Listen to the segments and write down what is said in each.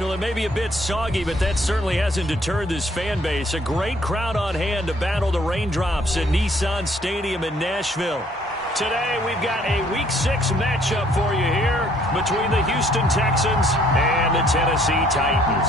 Well, it may be a bit soggy, but that certainly hasn't deterred this fan base. A great crowd on hand to battle the raindrops at Nissan Stadium in Nashville. Today, we've got a Week 6 matchup for you here between the Houston Texans and the Tennessee Titans.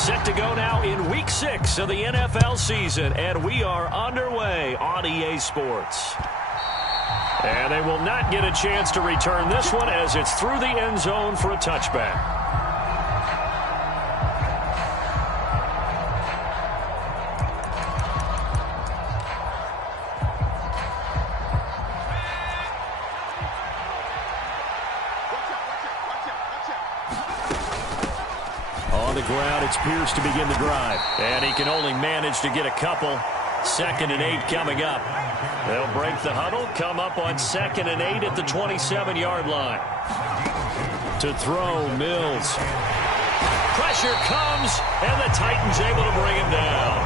Set to go now in Week 6 of the NFL season, and we are underway on EA Sports. And they will not get a chance to return this one as it's through the end zone for a touchback. On the ground, it's Pierce to begin the drive. And he can only manage to get a couple. 2nd and 8 coming up. They'll break the huddle, come up on 2nd and 8 at the 27-yard line. To throw, Mills. Pressure comes, and the Titans able to bring him down.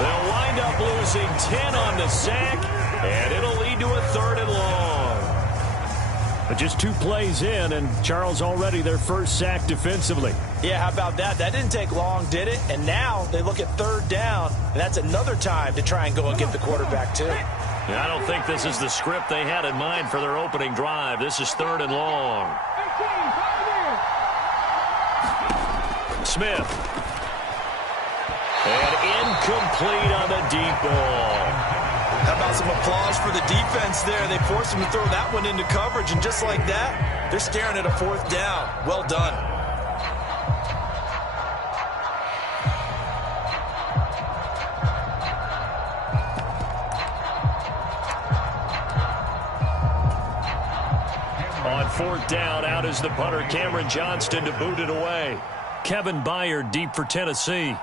They'll wind up losing 10 on the sack, and it'll lead to a 3rd and long. But just 2 plays in, and Charles already their first sack defensively. Yeah, how about that? That didn't take long, did it? And now they look at 3rd down, and that's another time to try and go and get the quarterback, too. I don't think this is the script they had in mind for their opening drive. This is 3rd and long. Smith. And incomplete on the deep ball. How about some applause for the defense there? They forced him to throw that one into coverage, and just like that, they're staring at a 4th down. Well done. On 4th down, out is the punter, Cameron Johnston, to boot it away. Kevin Byard deep for Tennessee.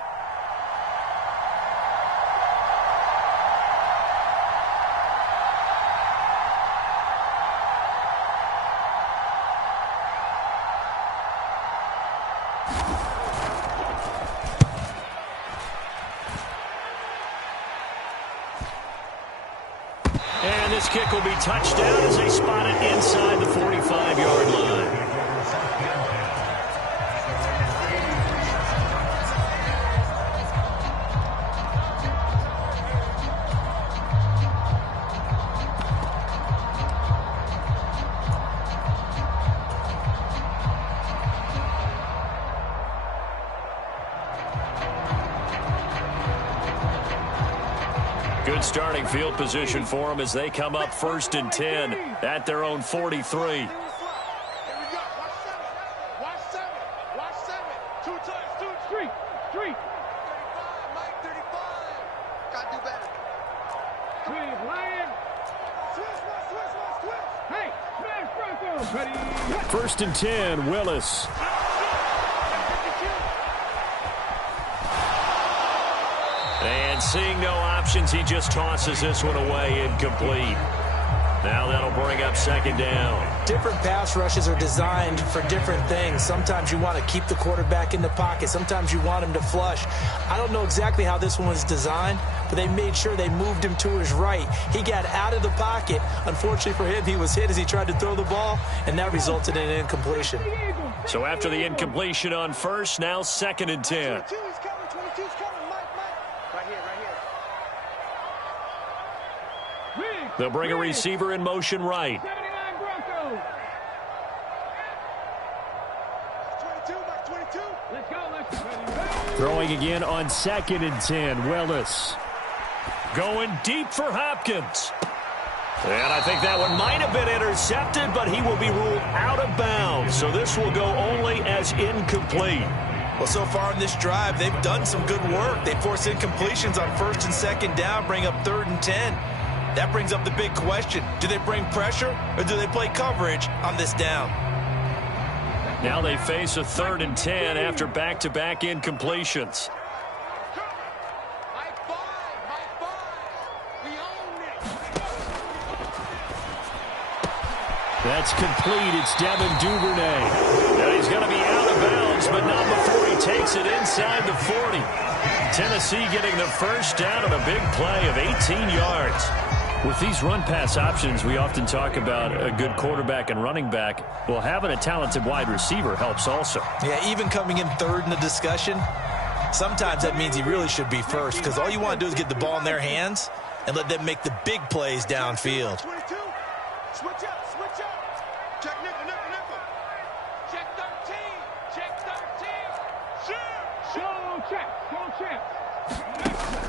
And this kick will be touched down as they spot it inside the 45-yard line. Good starting field position for them as they come up 1st and 10 at their own 43. First and 10, Willis. And seeing no options, he just tosses this one away, incomplete. Now that'll bring up 2nd down. Different pass rushes are designed for different things. Sometimes you want to keep the quarterback in the pocket. Sometimes you want him to flush. I don't know exactly how this one was designed, but they made sure they moved him to his right. He got out of the pocket. Unfortunately for him, he was hit as he tried to throw the ball, and that resulted in an incompletion. So after the incompletion on 1st, now 2nd and 10. They'll bring a receiver in motion right. Throwing again on 2nd and 10, Willis. Going deep for Hopkins. And I think that one might have been intercepted, but he will be ruled out of bounds. So this will go only as incomplete. Well, so far in this drive, they've done some good work. They force incompletions on 1st and 2nd down, bring up 3rd and 10. That brings up the big question. Do they bring pressure or do they play coverage on this down? Now they face a 3rd and 10 after back-to-back incompletions. That's complete. It's Devin Duvernay. And he's going to be out of bounds, but not before he takes it inside the 40. Tennessee getting the first down on a big play of 18 yards. With these run-pass options, we often talk about a good quarterback and running back. Well, having a talented wide receiver helps also. Yeah, even coming in third in the discussion, sometimes that means he really should be first, because all you want to do is get the ball in their hands and let them make the big plays downfield. Switch up. Check nickel. Check 13. Show check.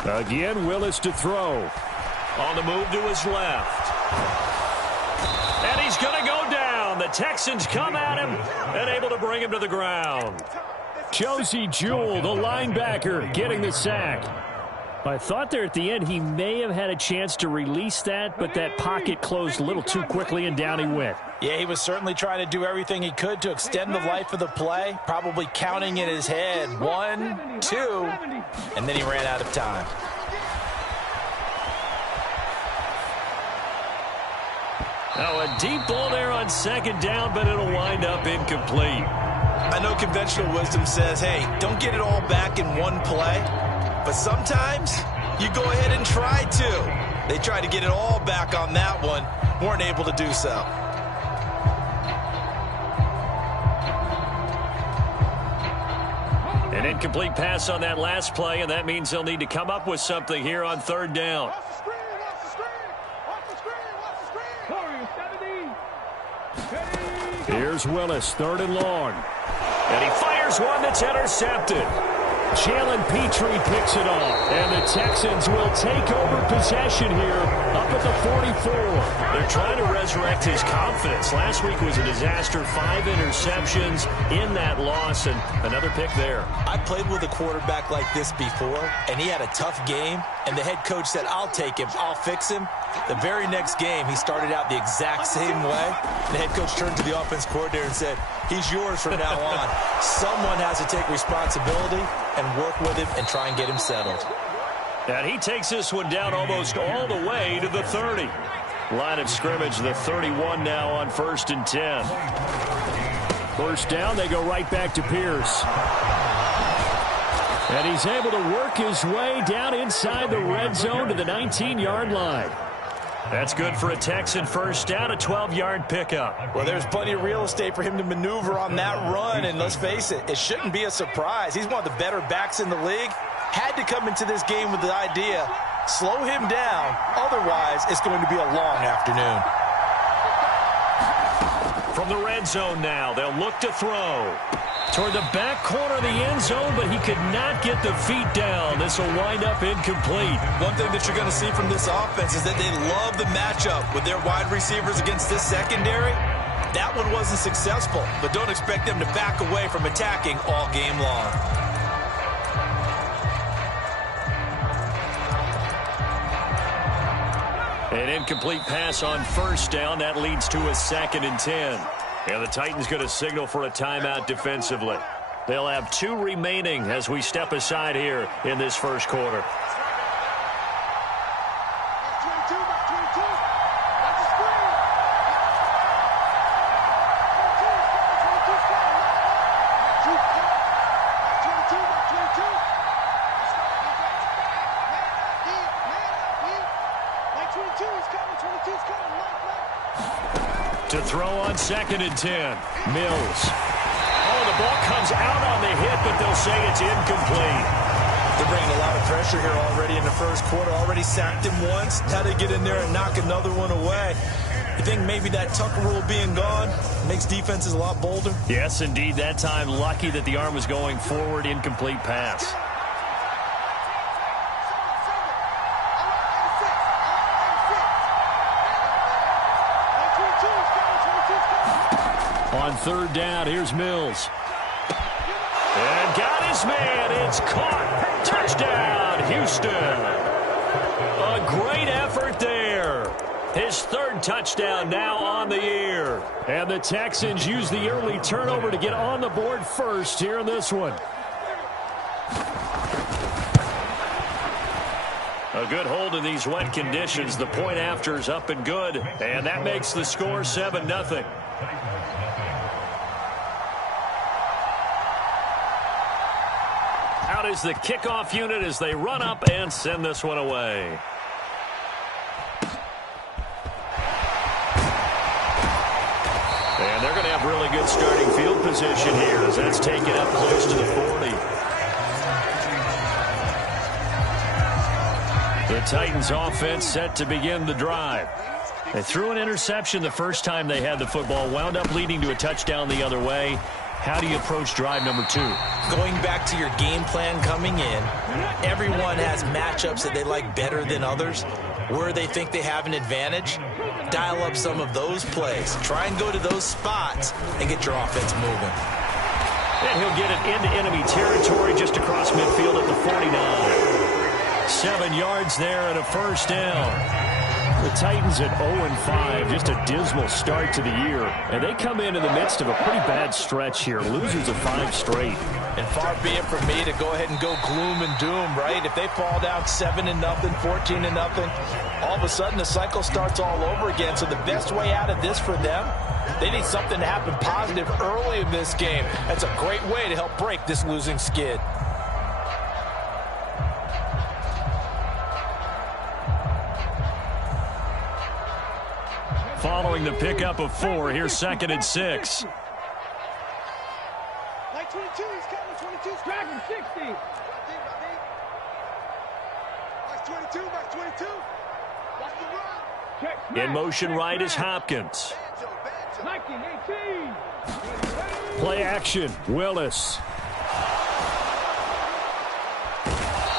Again, Willis to throw. On the move to his left. And he's going to go down. The Texans come at him and able to bring him to the ground. Josie Jewell, the linebacker, getting the sack. I thought there at the end he may have had a chance to release that, but that pocket closed a little too quickly and down he went. Yeah, he was certainly trying to do everything he could to extend the life of the play, probably counting in his head 1, 2, and then he ran out of time. Now a deep ball there on second down, but it'll wind up incomplete. I know conventional wisdom says, hey, don't get it all back in one play, but sometimes you go ahead and try to. They tried to get it all back on that one, weren't able to do so. An incomplete pass on that last play, and that means they'll need to come up with something here on third down. Here's Willis, third and long. And he fires one that's intercepted. Jalen Petrie picks it off. And the Texans will take over possession here up at the 44. They're trying to resurrect his confidence. Last week was a disaster. 5 interceptions in that loss, and another pick there. I played with a quarterback like this before, and he had a tough game, and the head coach said, I'll take him, I'll fix him. The very next game, he started out the exact same way. The head coach turned to the offense coordinator and said, he's yours from now on. Someone has to take responsibility and work with him and try and get him settled. And he takes this one down almost all the way to the 30. Line of scrimmage, the 31 now on 1st and 10. First down, they go right back to Pierce. And he's able to work his way down inside the red zone to the 19-yard line. That's good for a Texan first down, a 12-yard pickup. Well, there's plenty of real estate for him to maneuver on that run, and let's face it, it shouldn't be a surprise. He's one of the better backs in the league. Had to come into this game with the idea, slow him down, otherwise it's going to be a long afternoon. From the red zone now, they'll look to throw. Toward the back corner of the end zone, but he could not get the feet down. This will wind up incomplete. One thing that you're going to see from this offense is that they love the matchup with their wide receivers against this secondary. That one wasn't successful, but don't expect them to back away from attacking all game long. An incomplete pass on first down. That leads to a 2nd and 10. And the Titans going to signal for a timeout defensively. They'll have 2 remaining as we step aside here in this first quarter. To throw on 2nd and 10. Mills. Oh, the ball comes out on the hit, but they'll say it's incomplete. They're bringing a lot of pressure here already in the first quarter. Already sacked him once. Had to get in there and knock another one away. You think maybe that Tucker rule being gone makes defenses a lot bolder? Yes, indeed. That time, lucky that the arm was going forward. Incomplete pass. On third down, here's Mills. And got his man. It's caught. Touchdown, Houston. A great effort there. His 3rd touchdown now on the year. And the Texans use the early turnover to get on the board first here in this one. A good hold in these wet conditions. The point after is up and good. And that makes the score 7-0. Out is the kickoff unit as they run up and send this one away. And they're going to have really good starting field position here as that's taken up close to the 40. The Titans offense set to begin the drive. They threw an interception the first time they had the football, wound up leading to a touchdown the other way. How do you approach drive number 2? Going back to your game plan coming in, everyone has matchups that they like better than others. Where they think they have an advantage, dial up some of those plays. Try and go to those spots and get your offense moving. And he'll get it into enemy territory just across midfield at the 49. 7 yards there and a first down. The Titans at 0-5, just a dismal start to the year. And they come in the midst of a pretty bad stretch here. Losers of 5 straight. And far be it from me to go ahead and go gloom and doom, right? If they fall down 7-0, 14-0, all of a sudden the cycle starts all over again. So the best way out of this for them, they need something to happen positive early in this game. That's a great way to help break this losing skid. Following the pickup of 4, here's 2nd and 6. Like 22, he's coming. 22's dragging 60. Like 22, like 22. Watch the run. In motion right is Hopkins. 19, 18. Play action, Willis.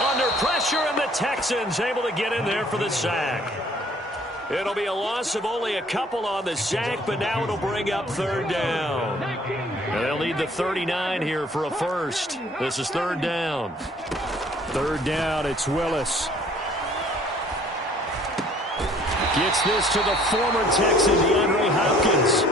Under pressure, and the Texans able to get in there for the sack. It'll be a loss of only a couple on the sack, but now it'll bring up 3rd down. And they'll need the 39 here for a first. This is 3rd down. 3rd down, it's Willis. Gets this to the former Texan, DeAndre Hopkins.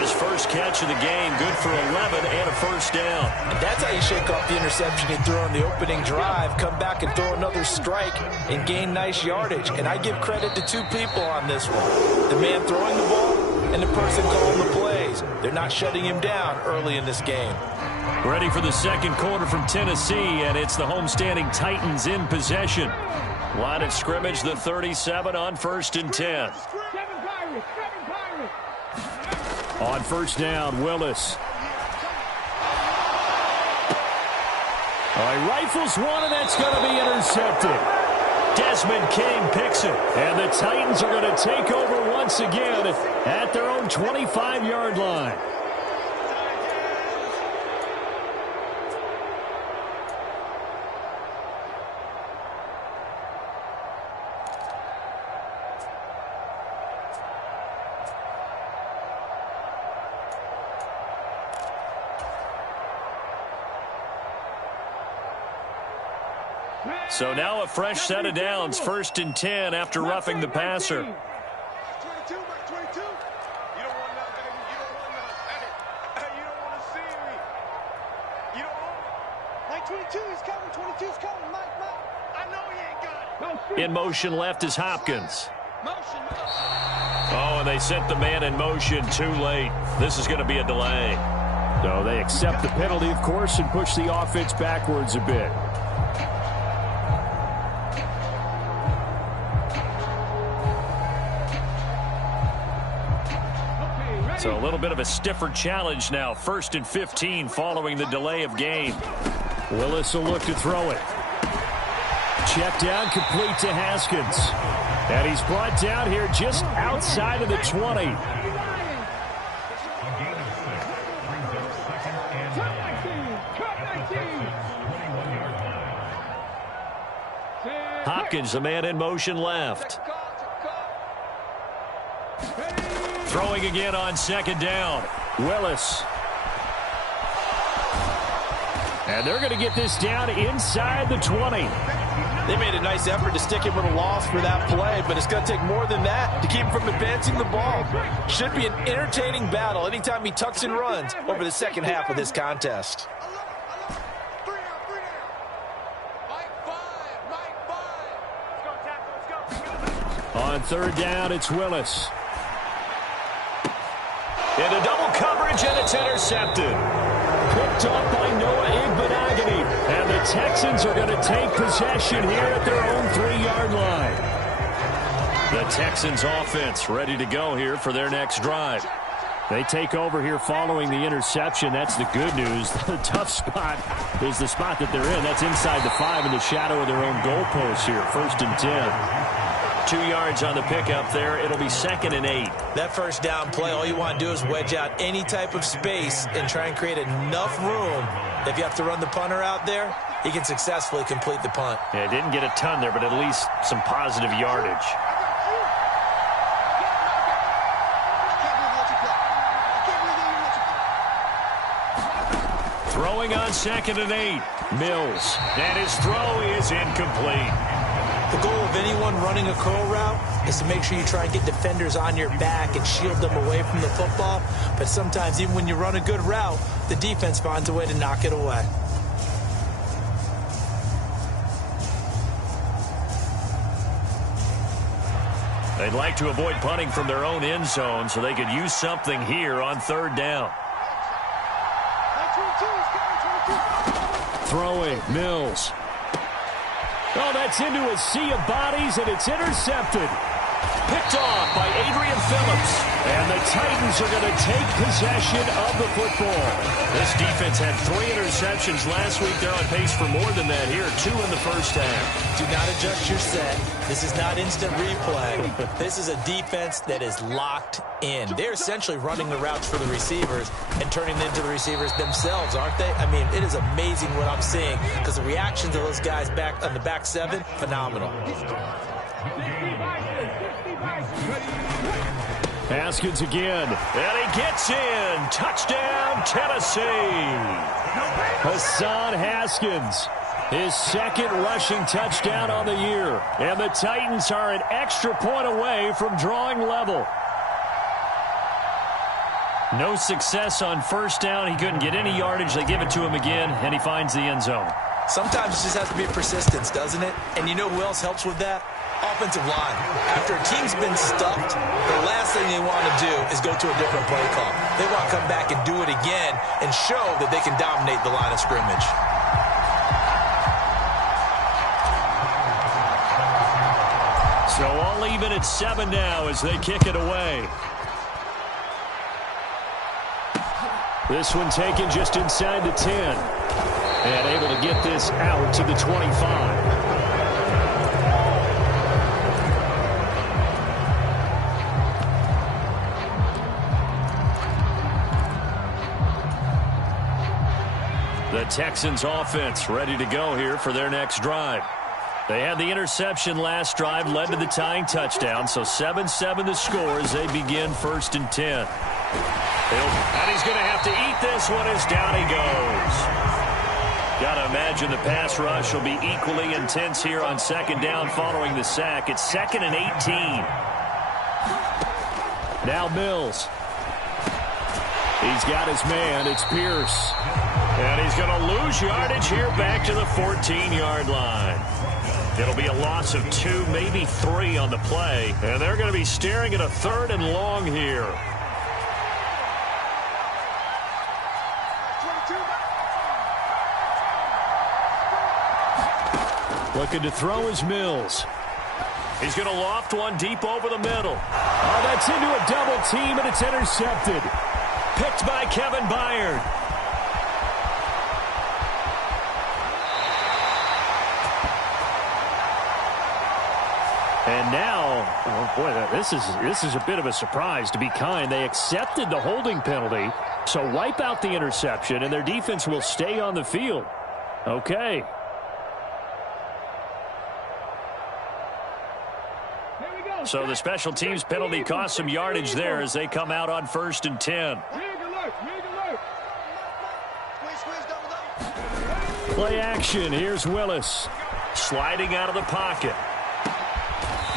His first catch of the game, good for 11 and a first down. And that's how you shake off the interception you threw on the opening drive, come back and throw another strike and gain nice yardage. And I give credit to 2 people on this one. The man throwing the ball and the person calling the plays. They're not shutting him down early in this game. Ready for the second quarter from Tennessee, and it's the homestanding Titans in possession. Line of scrimmage, the 37 on 1st and 10. On 1st down, Willis. All right, rifles one, and that's going to be intercepted. Desmond King picks it. And the Titans are going to take over once again at their own 25-yard line. So now a fresh set of downs, 1st and 10 after roughing the passer. 22, 22. You don't want that, baby. You don't want that. Hey, you don't want to see me. You don't want it. Like 22, he's coming. 22's coming. Mike. I know he ain't got it. In motion left is Hopkins. Oh, and they sent the man in motion too late. This is going to be a delay. So they accept the penalty, of course, and push the offense backwards a bit. So a little bit of a stiffer challenge now. 1st and 15 following the delay of game. Willis will look to throw it. Check down, complete to Haskins. And he's brought down here just outside of the 20. Hopkins, the man in motion left. Throwing again on 2nd down. Willis. And they're going to get this down inside the 20. They made a nice effort to stick him with a loss for that play, but it's going to take more than that to keep him from advancing the ball. Should be an entertaining battle anytime he tucks and runs over the second half of this contest. On 3rd down, it's Willis. Into double coverage, and it's intercepted. Picked up by Noah Igbenogany. Texans are going to take possession here at their own 3-yard line. The Texans offense ready to go here for their next drive. They take over here following the interception. That's the good news. The tough spot is the spot that they're in. That's inside the 5 in the shadow of their own goalpost here. 1st and 10. 2 yards on the pickup there. It'll be 2nd and 8. That first down play, all you want to do is wedge out any type of space and try and create enough room. If you have to run the punter out there, he can successfully complete the punt. Yeah, didn't get a ton there, but at least some positive yardage. Throwing on 2nd and 8. Mills. And his throw is incomplete. The goal of anyone running a curl route is to make sure you try and get defenders on your back and shield them away from the football. But sometimes even when you run a good route, the defense finds a way to knock it away. They'd like to avoid punting from their own end zone so they could use something here on 3rd down. Throwing, Mills. Oh, that's into a sea of bodies, and it's intercepted. Picked off by Adrian Phillips. And the Titans are going to take possession of the football. This defense had 3 interceptions last week. They're on pace for more than that here. 2 in the first half. Do not adjust your set. This is not instant replay. This is a defense that is locked in. They're essentially running the routes for the receivers and turning them into the receivers themselves, aren't they? I mean, it is amazing what I'm seeing because the reactions of those guys back on the back 7, phenomenal. Haskins again. And he gets in. Touchdown, Tennessee. Hassan Haskins. His 2nd rushing touchdown on the year. And the Titans are an extra point away from drawing level. No success on 1st down. He couldn't get any yardage. They give it to him again, and he finds the end zone. Sometimes it just has to be persistence, doesn't it? And you know who else helps with that? Offensive line. After a team's been stuffed, the last thing they want to do is go to a different play call. They want to come back and do it again and show that they can dominate the line of scrimmage. So all even at 7 now as they kick it away. This one taken just inside the 10. And able to get this out to the 25. The Texans offense ready to go here for their next drive. They had the interception last drive, led to the tying touchdown, so 7-7 the score as they begin 1st and 10. And he's going to have to eat this one as down he goes. Got to imagine the pass rush will be equally intense here on 2nd down following the sack. It's 2nd and 18. Now Mills. He's got his man. It's Pierce. And he's going to lose yardage here back to the 14-yard line. It'll be a loss of 2, maybe 3 on the play. And they're going to be staring at a 3rd and long here. Looking to throw is Mills. He's going to loft one deep over the middle. Oh, that's into a double team, and it's intercepted. Picked by Kevin Byard. And now, oh boy, this is a bit of a surprise, to be kind. They accepted the holding penalty, so wipe out the interception, and their defense will stay on the field. Okay. So the special teams penalty cost some yardage there as they come out on 1st and 10. Play action. Here's Willis. Sliding out of the pocket.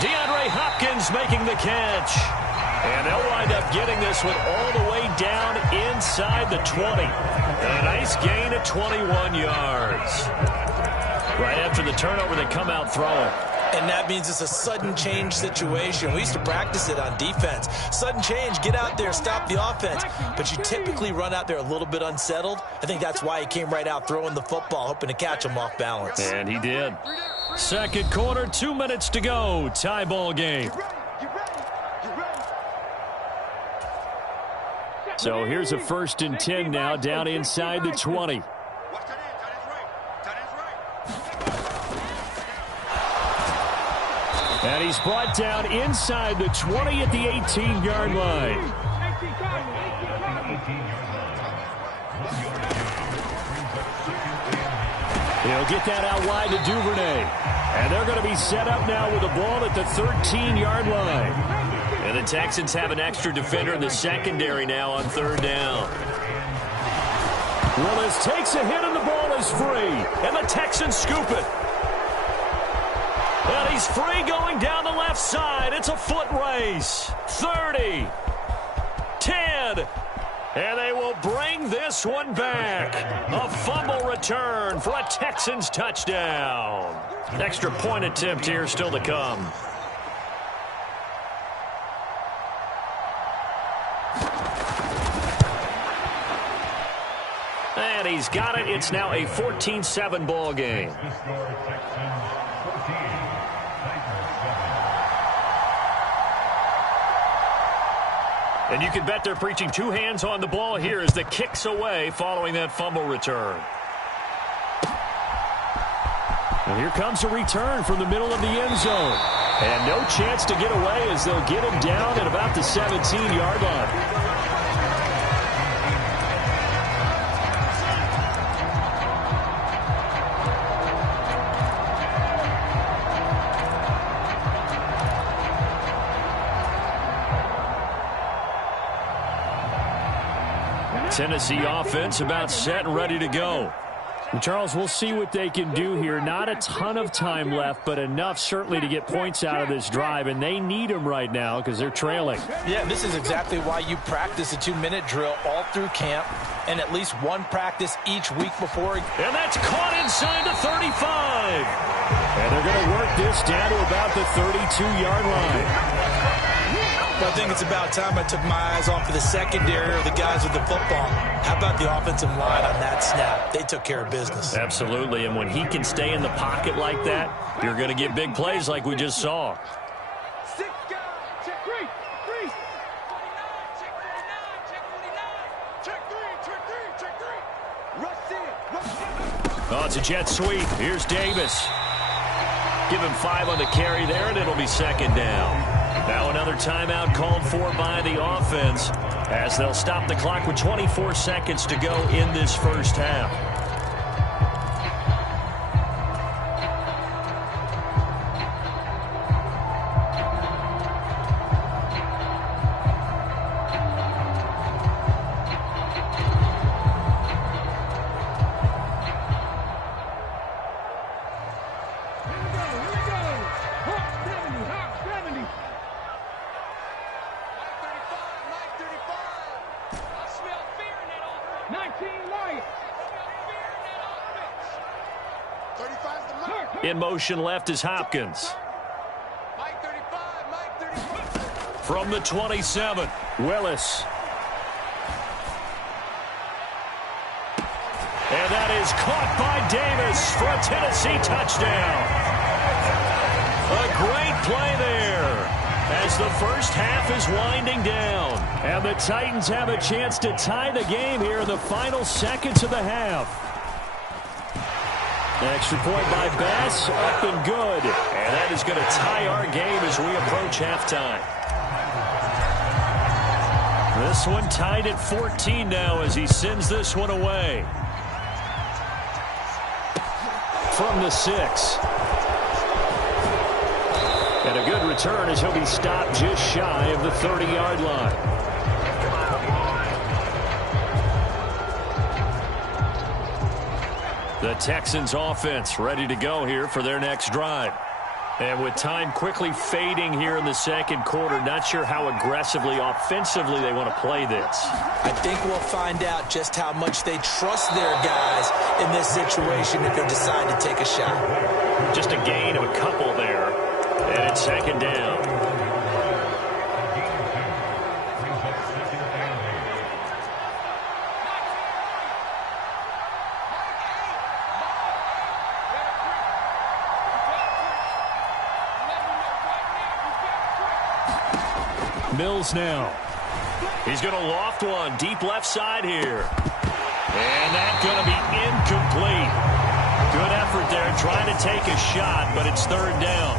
DeAndre Hopkins making the catch. And they'll wind up getting this one all the way down inside the 20. And a nice gain of 21 yards. Right after the turnover, they come out throwing. And that means it's a sudden change situation. We used to practice it on defense. Sudden change, get out there, stop the offense. But you typically run out there a little bit unsettled. I think that's why he came right out throwing the football, hoping to catch him off balance. And he did. Second quarter, 2 minutes to go. Tie ball game. So here's a 1st and 10 now, down inside the 20. And he's brought down inside the 20 at the 18-yard line. He'll get that out wide to Duvernay. And they're going to be set up now with the ball at the 13-yard line. And the Texans have an extra defender in the secondary now on 3rd down. Willis takes a hit and the ball is free. And the Texans scoop it. And he's free going down the left side. It's a foot race. 30. 10. And they will bring this one back. A fumble return for a Texans touchdown. Extra point attempt here still to come. And he's got it. It's now a 14-7 ball game. And you can bet they're preaching 2 hands on the ball here as the kick's away following that fumble return. And here comes a return from the middle of the end zone. And no chance to get away as they'll get him down at about the 17-yard line. Tennessee offense about set and ready to go. And Charles, we'll see what they can do here. Not a ton of time left, but enough certainly to get points out of this drive, and they need them right now because they're trailing. Yeah, this is exactly why you practice a 2-minute drill all through camp and at least one practice each week before. And that's caught inside the 35. And they're going to work this down to about the 32-yard line. I think it's about time I took my eyes off of the secondary or the guys with the football. How about the offensive line on that snap? They took care of business. Absolutely, and when he can stay in the pocket like that, you're going to get big plays like we just saw. 6 guys. Check 3. 3. Check 3. Rush in. Oh, it's a jet sweep. Here's Davis. Give him 5 on the carry there, and it'll be 2nd down. Now another timeout called for by the offense as they'll stop the clock with 24 seconds to go in this first half. In motion left is Hopkins. From the 27, Willis. And that is caught by Davis for a Tennessee touchdown. A great play there as the first half is winding down. And the Titans have a chance to tie the game here in the final seconds of the half. Extra point by Bass, up and good. And that is going to tie our game as we approach halftime. This one tied at 14 now as he sends this one away. From the 6. And a good return as he'll be stopped just shy of the 30-yard line. The Texans offense ready to go here for their next drive. And with time quickly fading here in the second quarter, not sure how aggressively, offensively they want to play this. I think we'll find out just how much they trust their guys in this situation if they decide to take a shot. Just a gain of a couple there. And it's second down. Mills now. He's going to loft one deep left side here. And that's going to be incomplete. Good effort there trying to take a shot, but it's third down.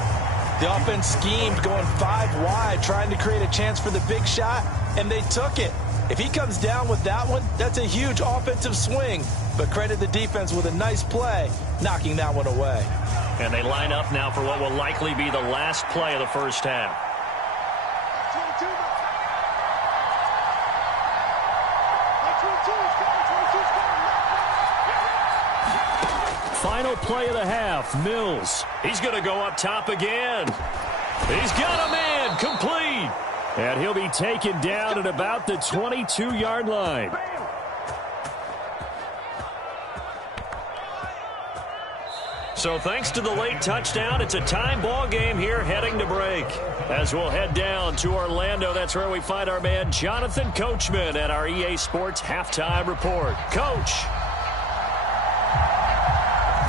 The offense schemed going 5 wide, trying to create a chance for the big shot, and they took it. If he comes down with that one, that's a huge offensive swing. But credit the defense with a nice play, knocking that one away. And they line up now for what will likely be the last play of the first half. Final play of the half, Mills. He's going to go up top again. He's got a man, complete. And he'll be taken down at about the 22-yard line. So thanks to the late touchdown, it's a time ball game here heading to break. As we'll head down to Orlando, that's where we find our man Jonathan Coachman at our EA Sports Halftime Report. Coach.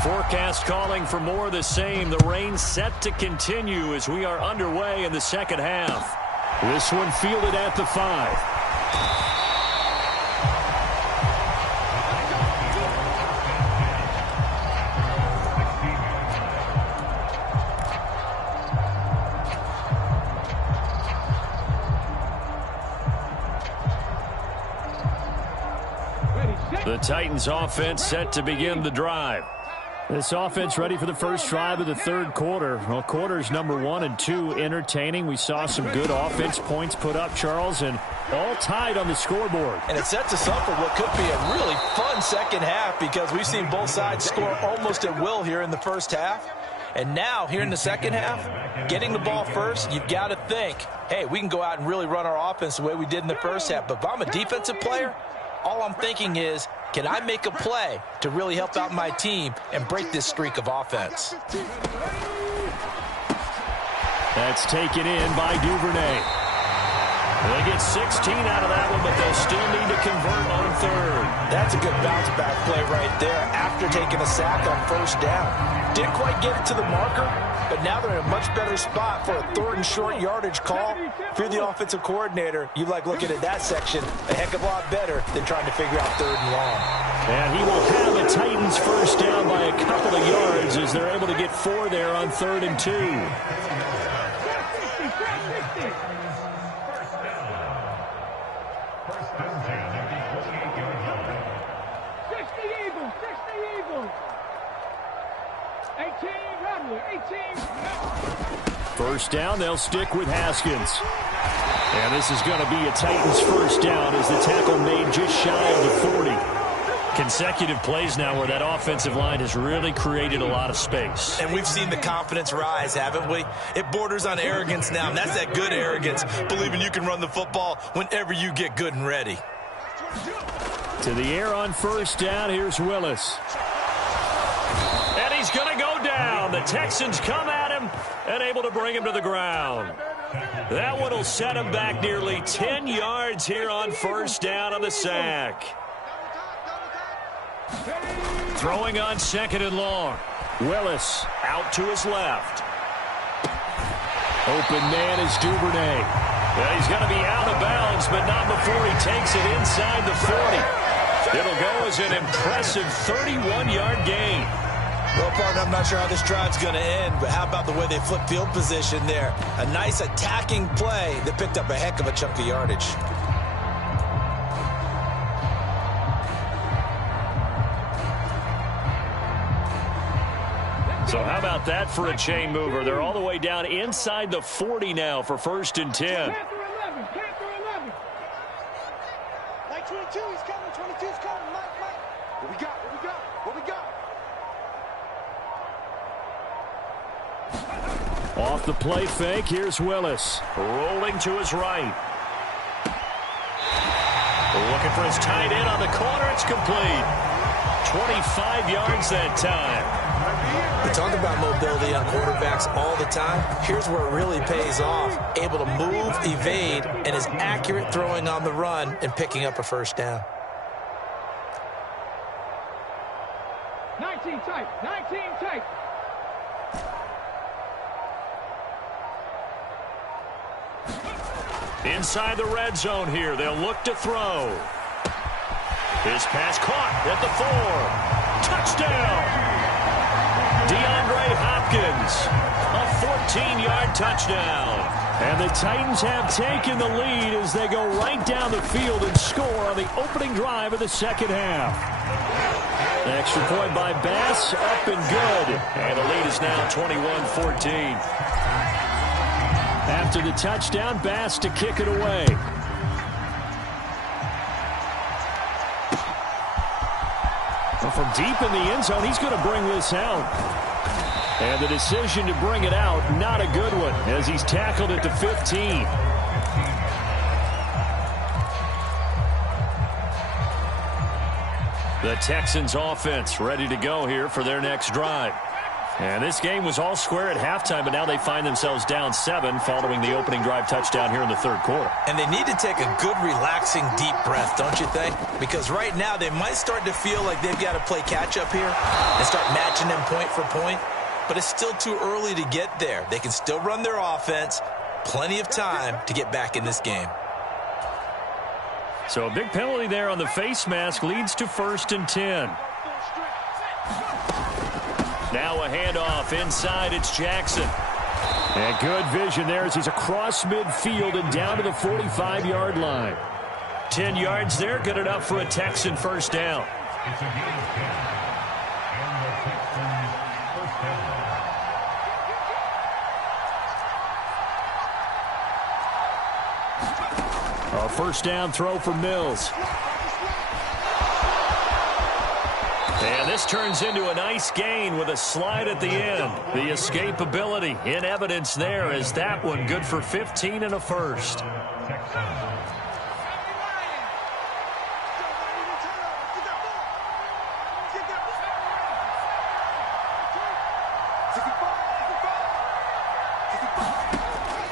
Forecast calling for more of the same. The rain set to continue as we are underway in the second half. This one fielded at the 5. The Titans offense set to begin the drive. This offense ready for the first drive of the third quarter. Well, quarters number 1 and 2 entertaining. We saw some good offense points put up, Charles, and all tied on the scoreboard. And it sets us up for what could be a really fun second half because we've seen both sides score almost at will here in the first half. And now, here in the second half, getting the ball first, you've got to think, hey, we can go out and really run our offense the way we did in the first half. But if I'm a defensive player, all I'm thinking is, can I make a play to really help out my team and break this streak of offense? That's taken in by Duvernay. They get 16 out of that one, but they'll still need to convert on third. That's a good bounce-back play right there after taking a sack on first down. Didn't quite get it to the marker, but now they're in a much better spot for a third and short yardage call. If you're the offensive coordinator, you like looking at that section a heck of a lot better than trying to figure out third and long. And he will have the Titans first down by a couple of yards as they're able to get 4 there on 3rd and 2. First down, they'll stick with Haskins. And this is going to be a Titans first down as the tackle made just shy of the 40. Consecutive plays now where that offensive line has really created a lot of space. And we've seen the confidence rise, haven't we? It borders on arrogance now, and that's that good arrogance, believing you can run the football whenever you get good and ready. To the air on first down, here's Willis. And he's going to go down. The Texans come at him and able to bring him to the ground. That one will set him back nearly 10 yards here on first down on the sack. Throwing on 2nd and long. Willis out to his left. Open man is Duvernay. Yeah, he's going to be out of bounds, but not before he takes it inside the 40. It'll go as an impressive 31-yard gain. Well, partner, I'm not sure how this drive's going to end, but how about the way they flip field position there? A nice attacking play that picked up a heck of a chunk of yardage. So how about that for a chain mover? They're all the way down inside the 40 now for 1st and 10. Like 22, he's coming. 22's coming. Mike. What we got? Off the play fake, here's Willis. Rolling to his right. Looking for his tight end on the corner. It's complete. 25 yards that time. We talk about mobility on quarterbacks all the time. Here's where it really pays off. Able to move, evade, and is accurate throwing on the run and picking up a first down. 19 tight, 19 tight. Inside the red zone here, they'll look to throw. His pass caught at the 4. Touchdown! DeAndre Hopkins, a 14-yard touchdown. And the Titans have taken the lead as they go right down the field and score on the opening drive of the second half. An extra point by Bass, up and good. And the lead is now 21-14. After the touchdown, Bass to kick it away. Well, from deep in the end zone, he's going to bring this out. And the decision to bring it out, not a good one, as he's tackled at the 15. The Texans offense ready to go here for their next drive. And this game was all square at halftime, but now they find themselves down 7 following the opening drive touchdown here in the third quarter. And they need to take a good, relaxing, deep breath, don't you think? Because right now they might start to feel like they've got to play catch-up here and start matching them point for point. But it's still too early to get there. They can still run their offense. Plenty of time to get back in this game. So a big penalty there on the face mask leads to 1st and 10. Now a handoff inside. It's Jackson. And good vision there as he's across midfield and down to the 45-yard line. 10 yards there, good enough for a Texan first down. A first down throw for Mills. And this turns into a nice gain with a slide at the end. The escapability in evidence there as that one good for 15 and a first.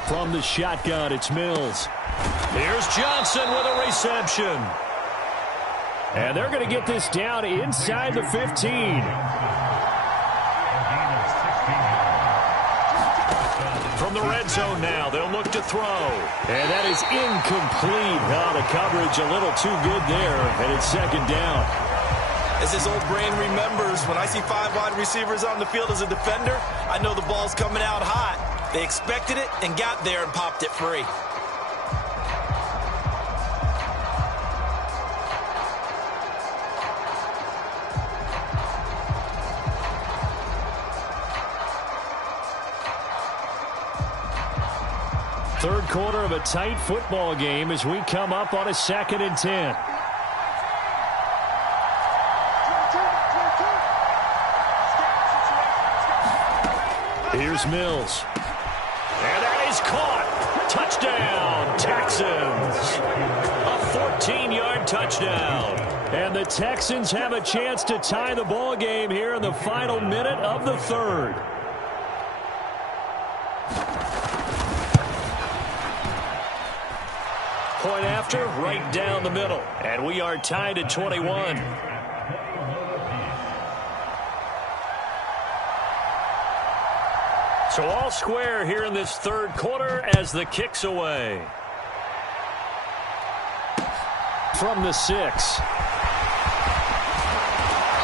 From the shotgun, it's Mills. Here's Johnson with a reception. And they're going to get this down inside the 15. From the red zone now, they'll look to throw. And that is incomplete. Oh, the coverage a little too good there, and it's second down. As this old brain remembers, when I see 5 wide receivers on the field as a defender, I know the ball's coming out hot. They expected it and got there and popped it free. Third quarter of a tight football game as we come up on a 2nd and 10. Here's Mills. And that is caught. Touchdown, Texans. A 14-yard touchdown. And the Texans have a chance to tie the ball game here in the final minute of the third. Point after, right down the middle. And we are tied at 21. So all square here in this third quarter as the kick's away. From the 6.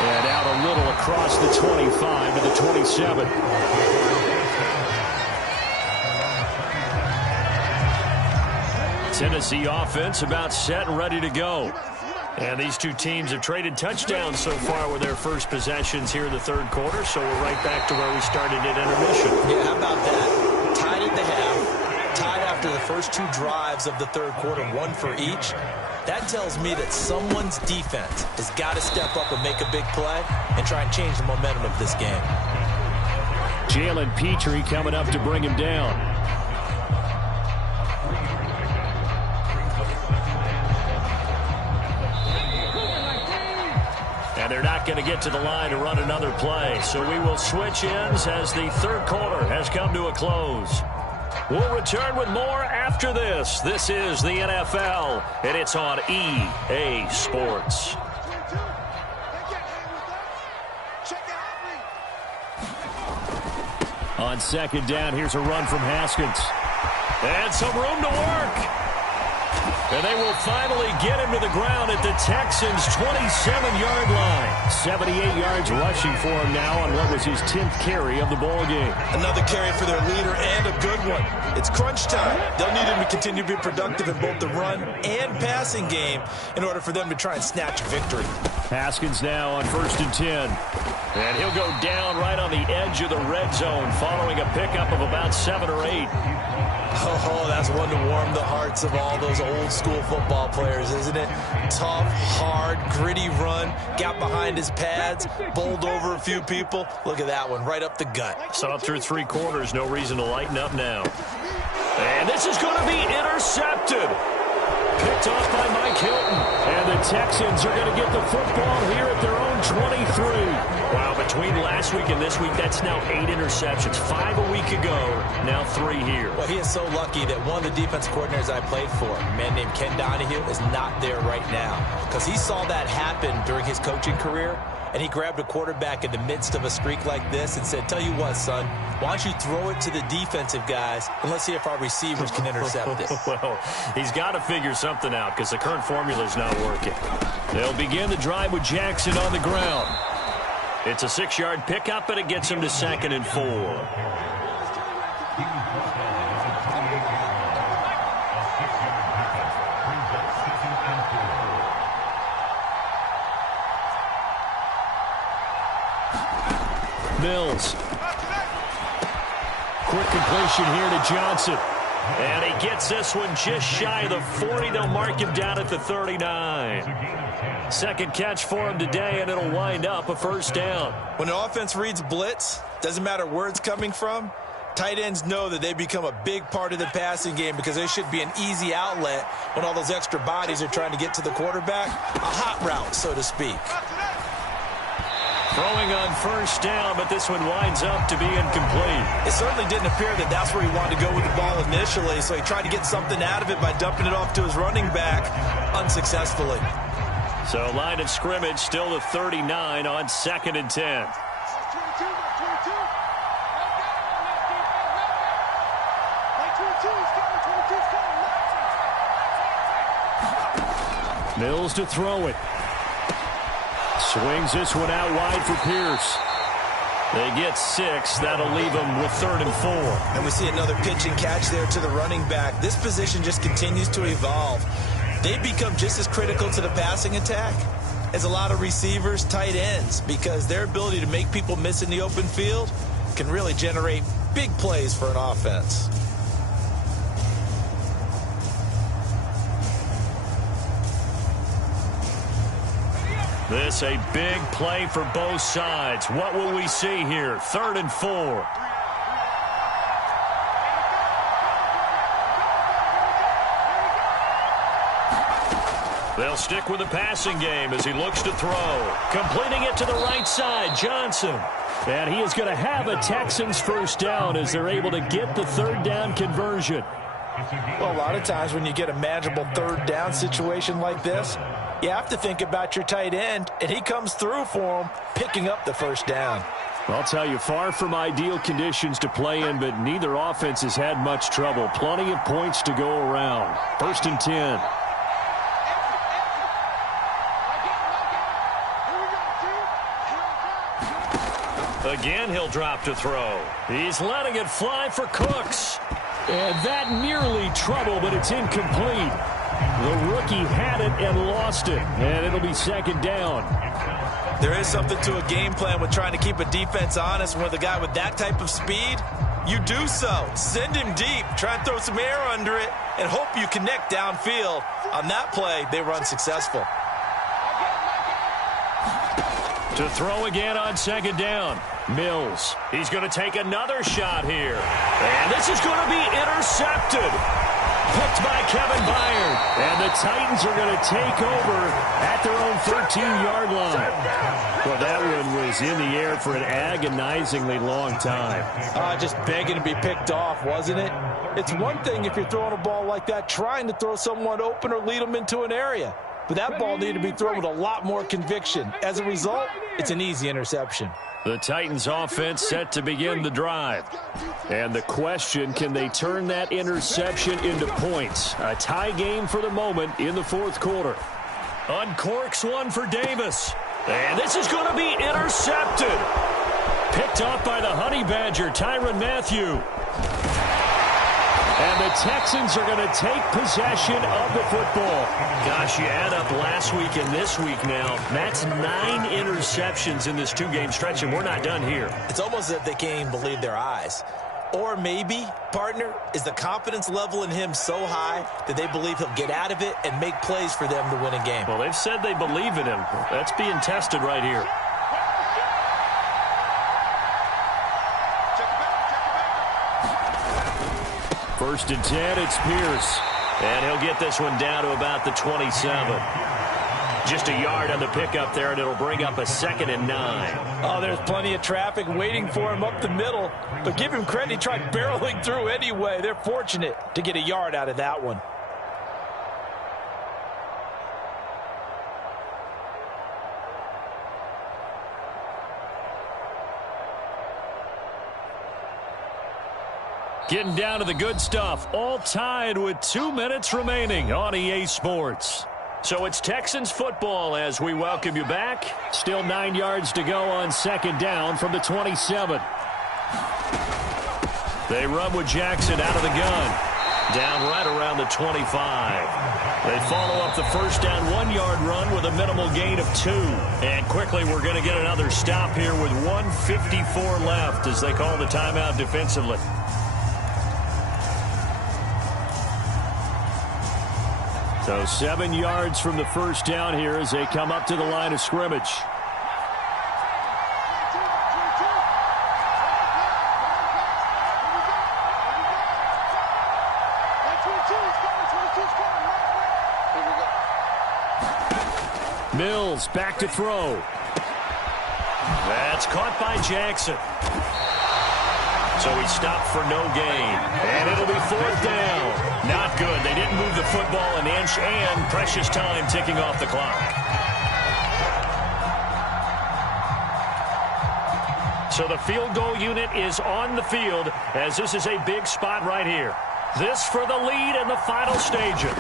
And out a little across the 25 to the 27. Tennessee offense about set and ready to go. And these two teams have traded touchdowns so far with their first possessions here in the third quarter, so we're right back to where we started at intermission. Yeah, how about that? Tied at the half, tied after the first 2 drives of the third quarter, 1 for each. That tells me that someone's defense has got to step up and make a big play and try and change the momentum of this game. Jalen Petrie coming up to bring him down. And they're not going to get to the line to run another play. So we will switch ends as the third quarter has come to a close. We'll return with more after this. This is the NFL, and it's on EA Sports. On second down, here's a run from Haskins. And some room to work. And they will finally get him to the ground at the Texans' 27-yard line. 78 yards rushing for him now on what was his 10th carry of the ball game. Another carry for their leader and a good one. It's crunch time. They'll need him to continue to be productive in both the run and passing game in order for them to try and snatch a victory. Haskins now on 1st and 10. And he'll go down right on the edge of the red zone following a pickup of about 7 or 8. Oh, that's one to warm the hearts of all those old-school football players, isn't it? Tough, hard, gritty run, got behind his pads, bowled over a few people. Look at that one, right up the gut. Saw through 3 quarters, no reason to lighten up now. And this is going to be intercepted. Picked off by Mike Hilton. And the Texans are going to get the football here at their own 23. Wow, between last week and this week, that's now 8 interceptions. 5 a week ago, now 3 here. Well, he is so lucky that one of the defense coordinators I played for, a man named Ken Donahue, is not there right now. Because he saw that happen during his coaching career, and he grabbed a quarterback in the midst of a streak like this and said, tell you what, son, why don't you throw it to the defensive guys, and let's see if our receivers can intercept it. Well, he's got to figure something out because the current formula is not working. They'll begin the drive with Jackson on the ground. It's a 6-yard pickup, and it gets him to 2nd and 4. Mills. Quick completion here to Johnson. And he gets this one just shy of the 40. They'll mark him down at the 39. Second catch for him today, and it'll wind up a first down. When the offense reads blitz, doesn't matter where it's coming from, tight ends know that they become a big part of the passing game because they should be an easy outlet when all those extra bodies are trying to get to the quarterback. A hot route, so to speak. Throwing on first down, but this one winds up to be incomplete. It certainly didn't appear that that's where he wanted to go with the ball initially, so he tried to get something out of it by dumping it off to his running back unsuccessfully. So line of scrimmage still the 39 on 2nd and 10. Mills to throw it. Swings this one out wide for Pierce. They get 6. That'll leave them with 3rd and 4. And we see another pitch and catch there to the running back. This position just continues to evolve. They become just as critical to the passing attack as a lot of receivers, tight ends, because their ability to make people miss in the open field can really generate big plays for an offense. This a big play for both sides. What will we see here? 3rd and 4. They'll stick with the passing game as he looks to throw. Completing it to the right side, Johnson. And he is going to have a Texans first down as they're able to get the 3rd down conversion. Well, a lot of times when you get a manageable 3rd down situation like this, you have to think about your tight end, and he comes through for him, picking up the first down. I'll tell you, far from ideal conditions to play in, but neither offense has had much trouble. Plenty of points to go around. 1st and 10. Again, he'll drop to throw. He's letting it fly for Cooks. And that nearly trouble, but it's incomplete. The rookie had it and lost it, and it'll be 2nd down. There is something to a game plan with trying to keep a defense honest. With a guy with that type of speed, you do so. Send him deep, try and throw some air under it, and hope you connect downfield. On that play, they run successful. To throw again on 2nd down. Mills. He's going to take another shot here. And this is going to be intercepted. picked by Kevin Byard. And the Titans are going to take over at their own 13-yard line. Well, that one was in the air for an agonizingly long time. Just begging to be picked off, wasn't it? It's one thing if you're throwing a ball like that, trying to throw someone open or lead them into an area. But that ball needed to be thrown with a lot more conviction. As a result, it's an easy interception. The Titans offense set to begin the drive. And the question, can they turn that interception into points? A tie game for the moment in the fourth quarter. Uncorks one for Davis. And this is going to be intercepted. Picked off by the Honey Badger, Tyrann Mathieu. And the Texans are going to take possession of the football. Gosh, you add up last week and this week now. That's 9 interceptions in this two-game stretch, and we're not done here. It's almost as if they can't even believe their eyes. Or maybe, partner, is the confidence level in him so high that they believe he'll get out of it and make plays for them to win a game. Well, they've said they believe in him. That's being tested right here. First and 10, it's Pierce. And he'll get this one down to about the 27. Just a yard on the pickup there, and it'll bring up a 2nd and 9. Oh, there's plenty of traffic waiting for him up the middle. But give him credit, he tried barreling through anyway. They're fortunate to get a yard out of that one. Getting down to the good stuff, all tied with 2 minutes remaining on EA Sports. So it's Texans football as we welcome you back. Still 9 yards to go on 2nd down from the 27. They run with Jackson out of the gun. Down right around the 25. They follow up the first down 1-yard run with a minimal gain of 2. And quickly we're going to get another stop here with 1:54 left as they call the timeout defensively. So 7 yards from the first down here as they come up to the line of scrimmage. Mills back to throw. That's caught by Jackson. So he stopped for no gain. And it'll be 4th down. Not good. They didn't move the football an inch, and precious time ticking off the clock. So the field goal unit is on the field as this is a big spot right here. This for the lead in the final stages.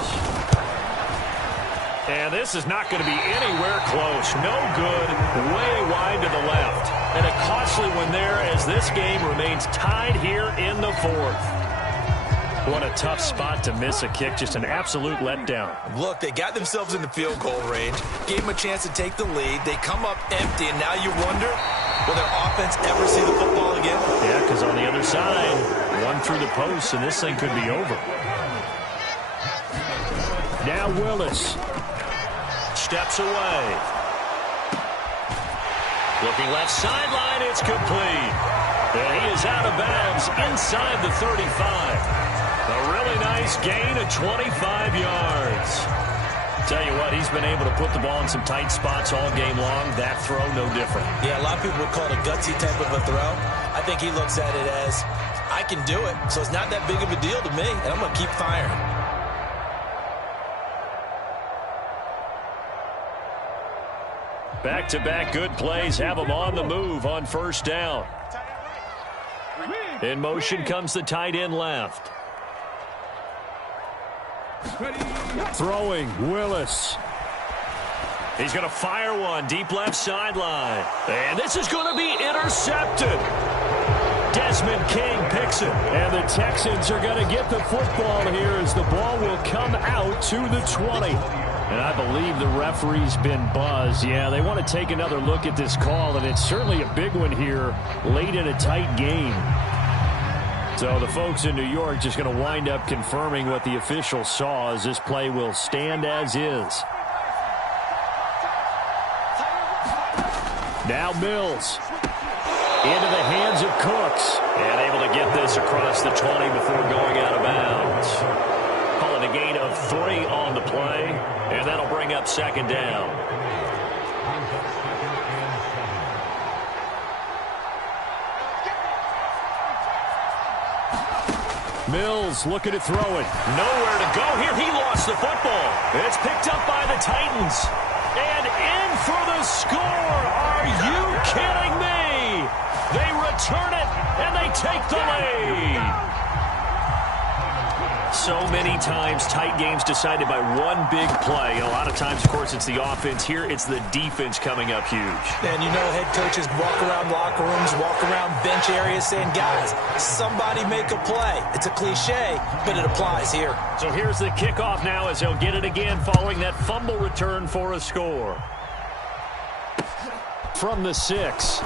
And this is not going to be anywhere close. No good. Way wide to the left. And a costly one there as this game remains tied here in the 4th. What a tough spot to miss a kick. Just an absolute letdown. Look, they got themselves in the field goal range. Gave them a chance to take the lead. They come up empty, and now you wonder, will their offense ever see the football again? Yeah, because on the other side, one through the post, and this thing could be over. Now Willis. Steps away. Looking left sideline, it's complete. And he is out of bounds inside the 35. A really nice gain of 25 yards. Tell you what, he's been able to put the ball in some tight spots all game long. That throw, no different. Yeah, a lot of people would call it a gutsy type of a throw. I think he looks at it as, I can do it, so it's not that big of a deal to me, and I'm going to keep firing. Back-to-back good plays have them on the move on first down. In motion comes the tight end left. Throwing, Willis. He's going to fire one deep left sideline. And this is going to be intercepted. Desmond King picks it. And the Texans are going to get the football here as the ball will come out to the 20. And I believe the referee's been buzzed. Yeah, they want to take another look at this call, and it's certainly a big one here late in a tight game. So the folks in New York just going to wind up confirming what the official saw as this play will stand as is. Now Mills into the hands of Cooks and able to get this across the 20 before going out of bounds. Call And a gain of 3 on the play, and that'll bring up second down. Mills looking to throw it. Nowhere to go here. He lost the football. It's picked up by the Titans. And in for the score. Are you kidding me? They return it, and they take the lead. So many times, tight games decided by one big play. And a lot of times, of course, it's the offense. Here, it's the defense coming up huge. And you know head coaches walk around locker rooms, walk around bench areas saying, guys, somebody make a play. It's a cliche, but it applies here. So here's the kickoff now as they'll get it again following that fumble return for a score. From the 6.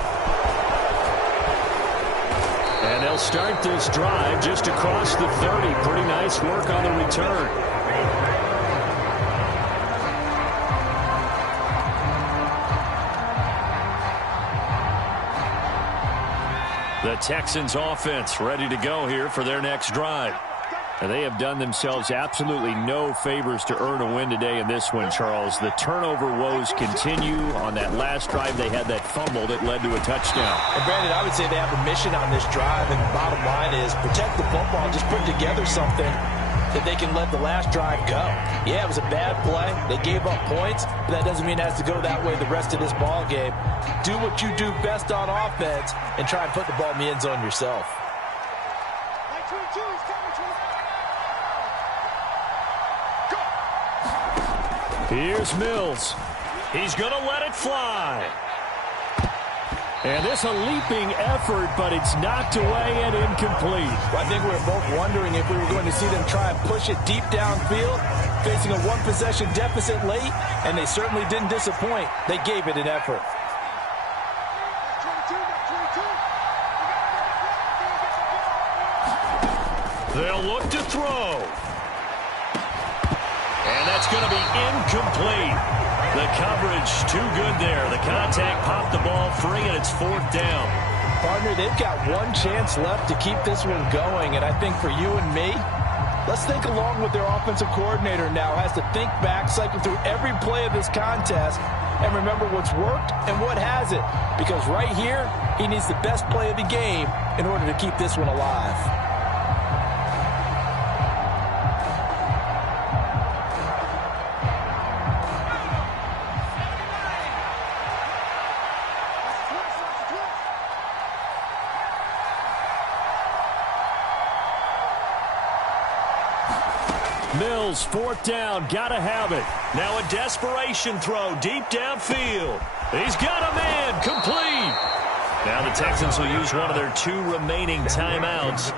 And they'll start this drive just across the 30. Pretty nice work on the return. The Texans offense ready to go here for their next drive. And they have done themselves absolutely no favors to earn a win today in this one, Charles. The turnover woes continue. On that last drive, they had that fumble that led to a touchdown. And, Brandon, I would say they have a mission on this drive, and the bottom line is protect the football. Just put together something that they can let the last drive go. Yeah, it was a bad play. They gave up points, but that doesn't mean it has to go that way the rest of this ball game. Do what you do best on offense and try and put the ball in the end zone yourself. Here's Mills. He's going to let it fly. And this a leaping effort, but it's knocked away and incomplete. Well, I think we were both wondering if we were going to see them try and push it deep downfield, facing a one-possession deficit late, and they certainly didn't disappoint. They gave it an effort. They'll look to throw. And that's going to be incomplete. The coverage too good there. The contact popped the ball free, and it's 4th down. Partner, they've got one chance left to keep this one going, and I think for you and me, let's think along with their offensive coordinator now. Has to think back, cycle through every play of this contest, and remember what's worked and what hasn't. Because right here, he needs the best play of the game in order to keep this one alive. Mills, 4th down, gotta have it. Now a desperation throw deep downfield. He's got a man, complete. Now the Texans will use one of their 2 remaining timeouts,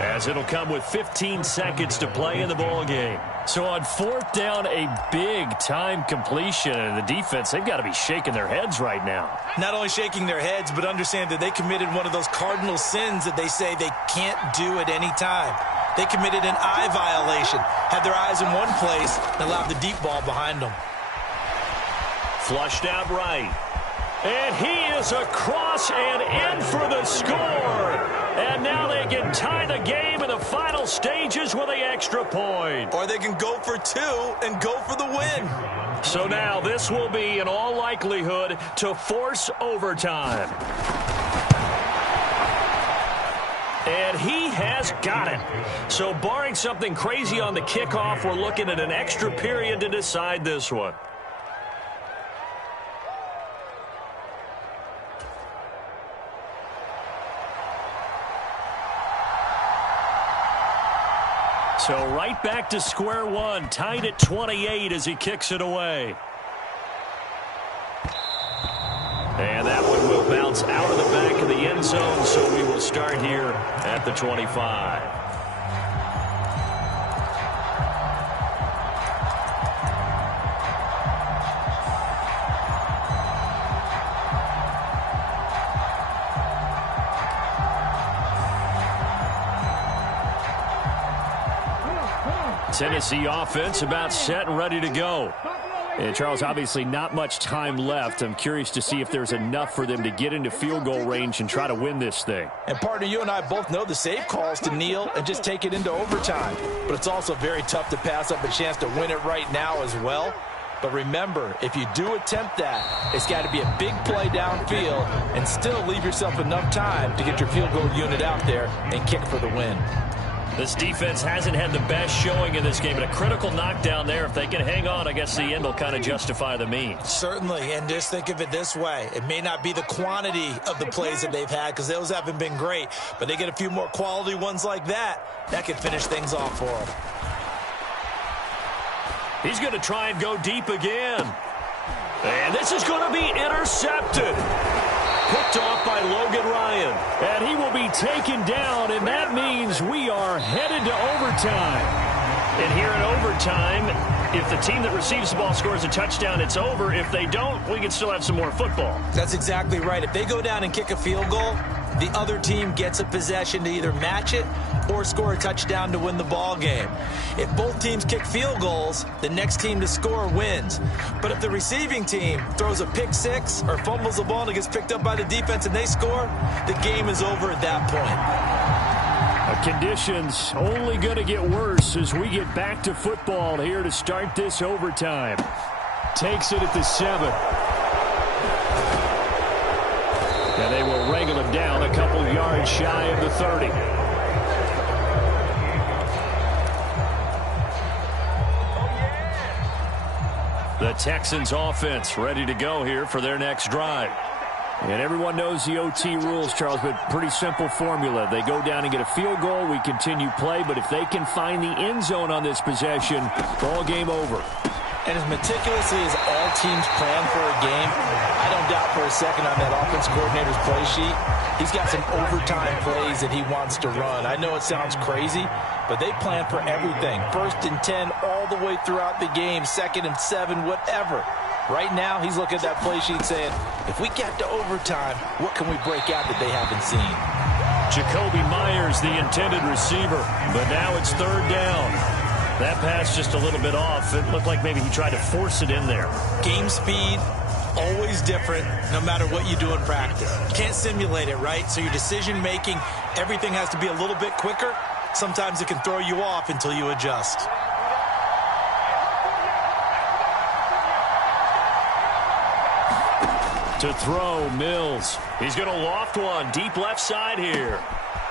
as it'll come with 15 seconds to play in the ball game. So on 4th down, a big time completion, and the defense, they've got to be shaking their heads right now. Not only shaking their heads, but understand that they committed one of those cardinal sins that they say they can't do at any time. They committed an eye violation, had their eyes in one place, and allowed the deep ball behind them. Flushed out right. And he is across and in for the score. And now they can tie the game in the final stages with the extra point. Or they can go for 2 and go for the win. So now this will be, in all likelihood, to force overtime. And he has got it. So barring something crazy on the kickoff, we're looking at an extra period to decide this one. So right back to square one, tied at 28 as he kicks it away. And that one will bounce out of the back of the end zone, so we will start here at the 25. Tennessee offense about set and ready to go. And Charles, obviously not much time left. I'm curious to see if there's enough for them to get into field goal range and try to win this thing. And partner, you and I both know the safe calls to kneel and just take it into overtime. But it's also very tough to pass up a chance to win it right now as well. But remember, if you do attempt that, it's got to be a big play downfield and still leave yourself enough time to get your field goal unit out there and kick for the win. This defense hasn't had the best showing in this game, but a critical knockdown there. If they can hang on, I guess the end will kind of justify the means. Certainly, and just think of it this way. It may not be the quantity of the plays that they've had because those haven't been great, but they get a few more quality ones like that. That could finish things off for them. He's going to try and go deep again. And this is going to be intercepted. Picked off by Logan Ryan. And he will be taken down, and that means we are headed to overtime. And here in overtime, if the team that receives the ball scores a touchdown, it's over. If they don't, we can still have some more football. That's exactly right. If they go down and kick a field goal, the other team gets a possession to either match it or score a touchdown to win the ball game. If both teams kick field goals, the next team to score wins. But if the receiving team throws a pick six or fumbles the ball and it gets picked up by the defense and they score, the game is over at that point. Conditions only going to get worse as we get back to football here to start this overtime. Takes it at the 7. And they will wrangle him down a couple yards shy of the 30. The Texans offense ready to go here for their next drive. And everyone knows the OT rules, Charles, but pretty simple formula. They go down and get a field goal, we continue play, but if they can find the end zone on this possession, ball game over. And as meticulously as all teams plan for a game, I don't doubt for a second on that offense coordinator's play sheet, he's got some overtime plays that he wants to run. I know it sounds crazy, but they plan for everything. 1st and 10 all the way throughout the game, 2nd and 7, whatever. Right now, he's looking at that play sheet saying, if we get to overtime, what can we break out that they haven't seen? Jacoby Myers, the intended receiver, but now it's 3rd down. That pass just a little bit off. It looked like maybe he tried to force it in there. Game speed, always different, no matter what you do in practice. You can't simulate it, right? So your decision-making, everything has to be a little bit quicker. Sometimes it can throw you off until you adjust. To throw, Mills. He's going to loft one deep left side here.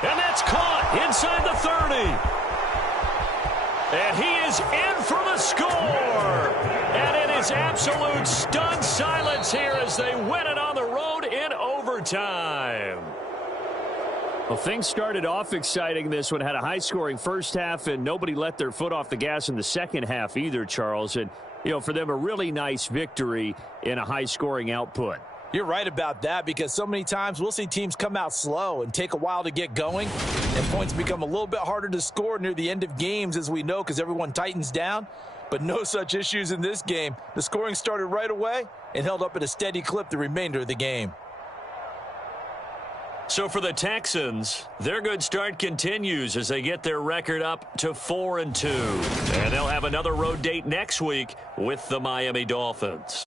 And that's caught inside the 30. And he is in for the score. And it is absolute stunned silence here as they win it on the road in overtime. Well, things started off exciting. This one had a high-scoring first half, and nobody let their foot off the gas in the second half either, Charles. And, you know, for them, a really nice victory in a high-scoring output. You're right about that because so many times we'll see teams come out slow and take a while to get going, and points become a little bit harder to score near the end of games, as we know, because everyone tightens down. But no such issues in this game. The scoring started right away and held up at a steady clip the remainder of the game. So for the Texans, their good start continues as they get their record up to 4-2. And they'll have another road date next week with the Miami Dolphins.